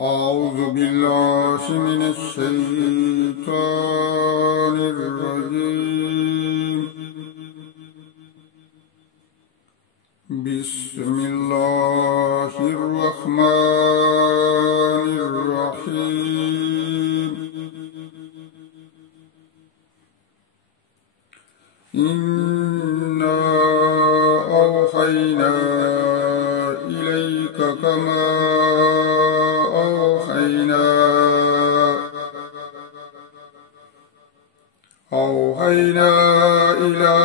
أعوذ بالله من الشيطان الرجيم. بسم الله الرحمن الرحيم. إنا أوحينا إليك كما أوحينا إلى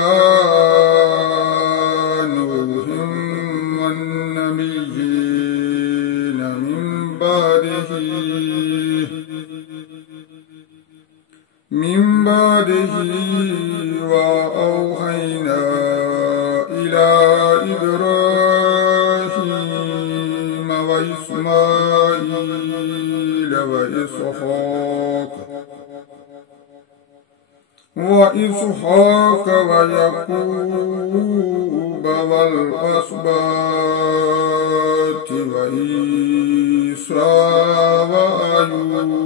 نوح والنبيين من بعده وأوحينا إلى إبراهيم وإسماعيل وإسحاق ويعقوب والأسباط وعيسى وأيوب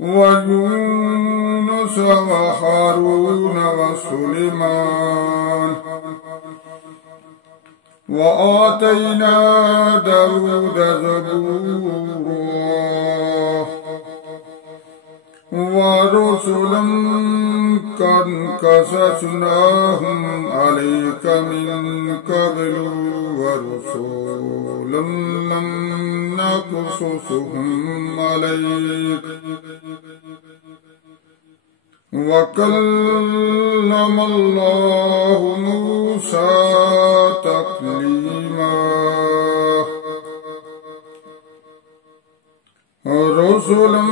ويونس وهارون وسليمان وآتينا داود زبورا ورسلا قد قصصناهم عليك من قبل ورسلا لم نقصصهم عليك وكلم الله موسى تكليما. رسلا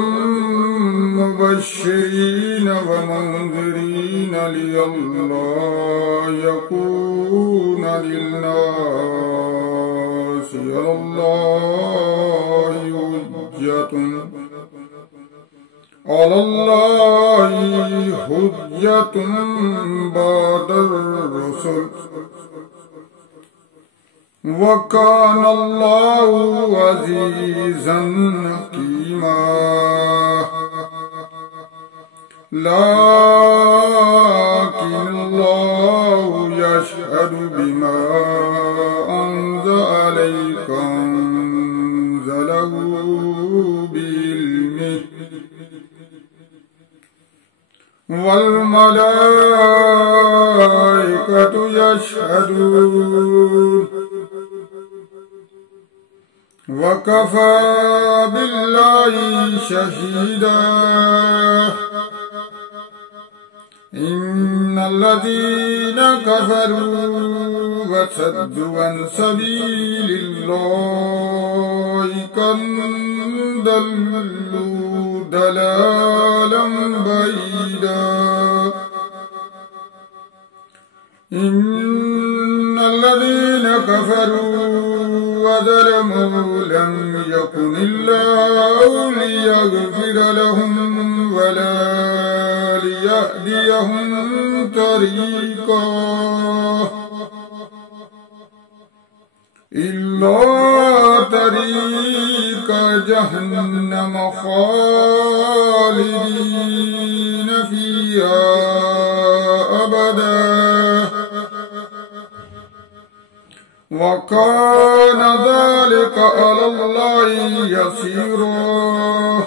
مبشرين ومنذرين لئلا يكون للناس على الله حجة بعد الرسل وكان الله عزيزا حكيما. لكن الله يشهد بما أنزل عليك أنزله بعلمه والملائكة يشهدون وكفى بالله شهيدا. إن الذين كفروا وصدوا عن سبيل الله قد ضلوا ضلالا بعيدا. إن الذين كفروا وظلموا لم يكن الله ليغفر لهم ولا ليهديهم طريقا إلا طريق جهنم خالدين فيها أبدا وكان ذلك على الله يسيرا.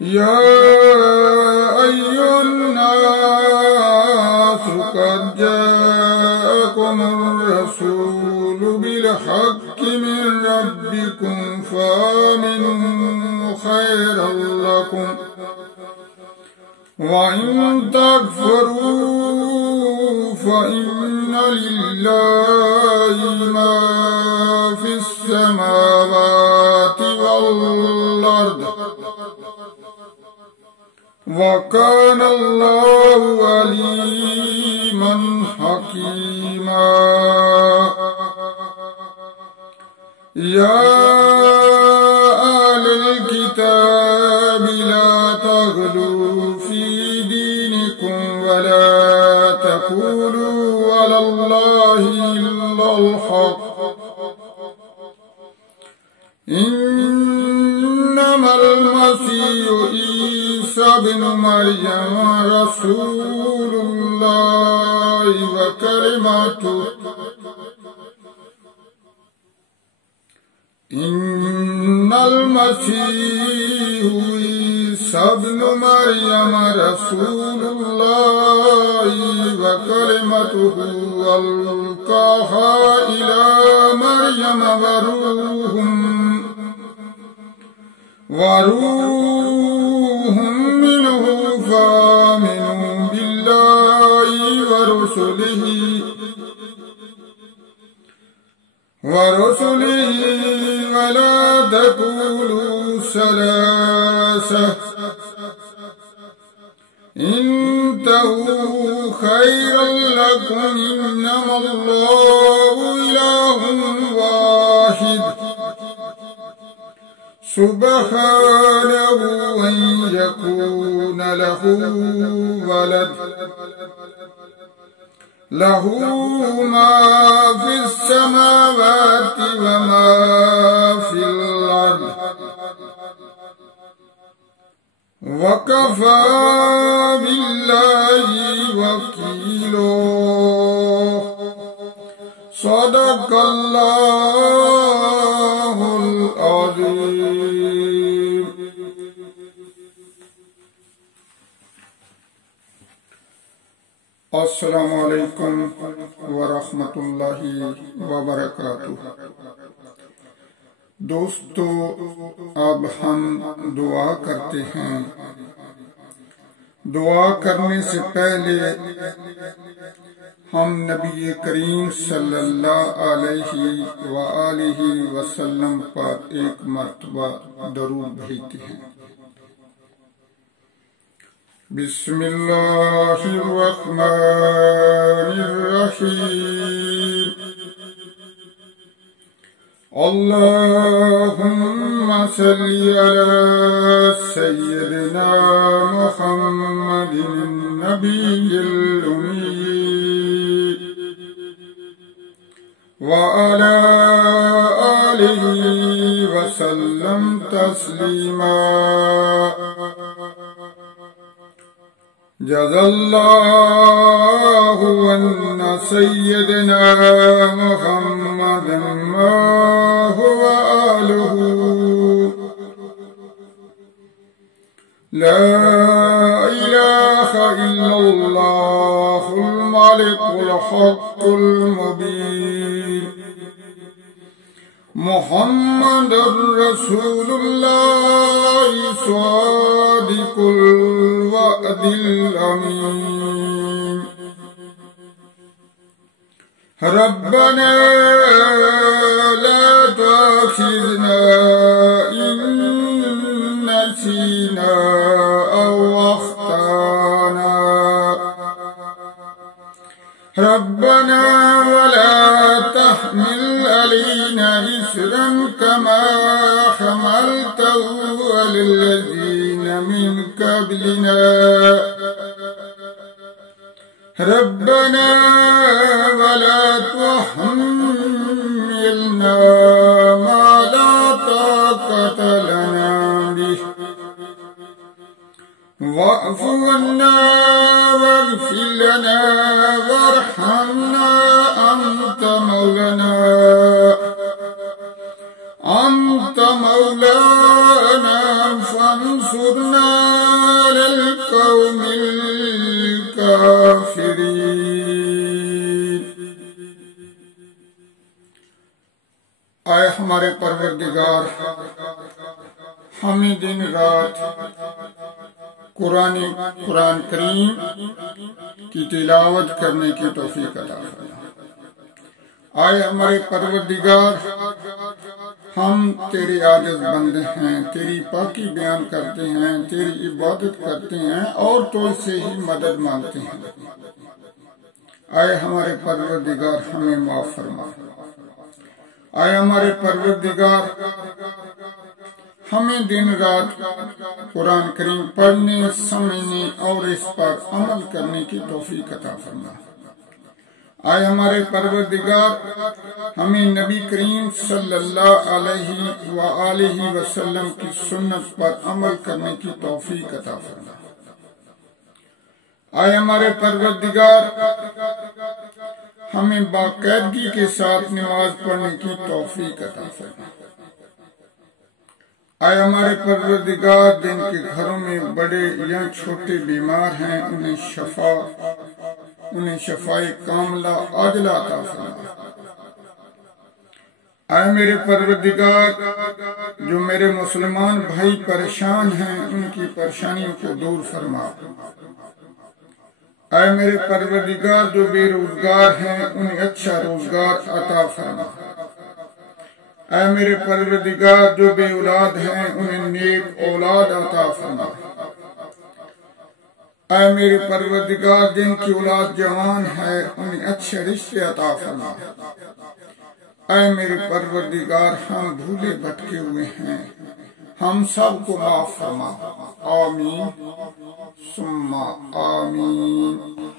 يا أيها الناس قد جاءكم الرسول بالحق من ربكم فآمنوا خيرا لكم وإن تكفروا فإن لله ما في السماوات والأرض وكان الله عليما حكيما. يا أهل الكتاب لا تغلوا في دينكم ولا تقولوا على الله إلا الحق إنما المسيح عيسى ابن مريم رسول الله وكلمته إن المسيح عيسى ابن مريم رسول الله وكلمته ألقاها إلى مريم وروح منه فآمنوا بالله ورسله ولا تقولوا ثلاثة انتهوا خيرا لكم إنما الله إله واحد سبحانه أن يكون له ولد له ما في السماوات وما في الأرض وكفى بالله وكيلا صدق الله العظيم. السلام علیکم ورحمۃ اللہ وبرکاتہ. دوستو، اب ہم دعا کرتے ہیں. دعا کرنے سے پہلے ہم نبی کریم صلی اللہ علیہ وآلہ وسلم پر ایک مرتبہ درود بھیجتے ہیں. بسم اللہ الرحمن الرحیم. اللہم صلی علی سیدنا محمد النبی الأمی وعلی آلہ وسلم تسلیما. جزا اللہ عنا سیدنا محمد ما هو آلہ. لا الہ الا اللہ الملک الحق المبین محمد رسول اللہ صادق الوعد الامین. ربنا لا تؤاخذنا إن نسينا أو أخطأنا ربنا ولا تحمل علينا إصرا كما حملته على الذين من قبلنا ربنا ولا تحملنا ما لا طاقة لنا به واعف عنا واغفر لنا وارحمنا أنت مولانا فانصرنا على القوم الكافرين. اے ہمارے پروردگار، ہمیں دن رات قرآن کریم کی تلاوت کرنے کی توفیق عطا فرما. اے ہمارے پروردگار، ہم تیرے عاجز بندے ہیں، تیری پاکی بیان کرتے ہیں، تیری عبادت کرتے ہیں اور تو سے ہی مدد مانگتے ہیں. اے ہمارے پروردگار، ہمیں معاف فرما. اے ہمارے پروردگار، ہمیں دن رات قرآن کریم پڑھنے، سمجھنے اور اس پر عمل کرنے کی توفیق عطا فرما. آئے ہمارے پروردگار ہمیں نبی کریم صلی اللہ علیہ وآلہ وسلم کی سنت پر عمل کرنے کی توفیق عطا فرما۔ آئے ہمارے پروردگار ہمیں باقاعدگی کے ساتھ نماز پڑھنے کی توفیق عطا فرما۔ آئے ہمارے پروردگار جن کے گھروں میں بڑے یا چھوٹے بیمار ہیں انہیں شفائے کاملہ عاجلہ عطا فرما۔ اے میرے پروردگار جو میرے مسلمان بھائی پریشان ہیں ان کی پریشانیوں کو دور فرما۔ اے میرے پروردگار جو بے روزگار ہیں انہیں اچھا روزگار عطا فرما۔ اے میرے پروردگار جو بے اولاد ہیں انہیں نیک اولاد عطا فرما۔ اے میرے پروردگار جن کی اولاد جوان ہے انہیں اچھے رشتے عطا فرما۔ اے میرے پروردگار ہم بھولے بھٹکے ہوئے ہیں ہم سب کو معاف فرما۔ آمین ثم آمین۔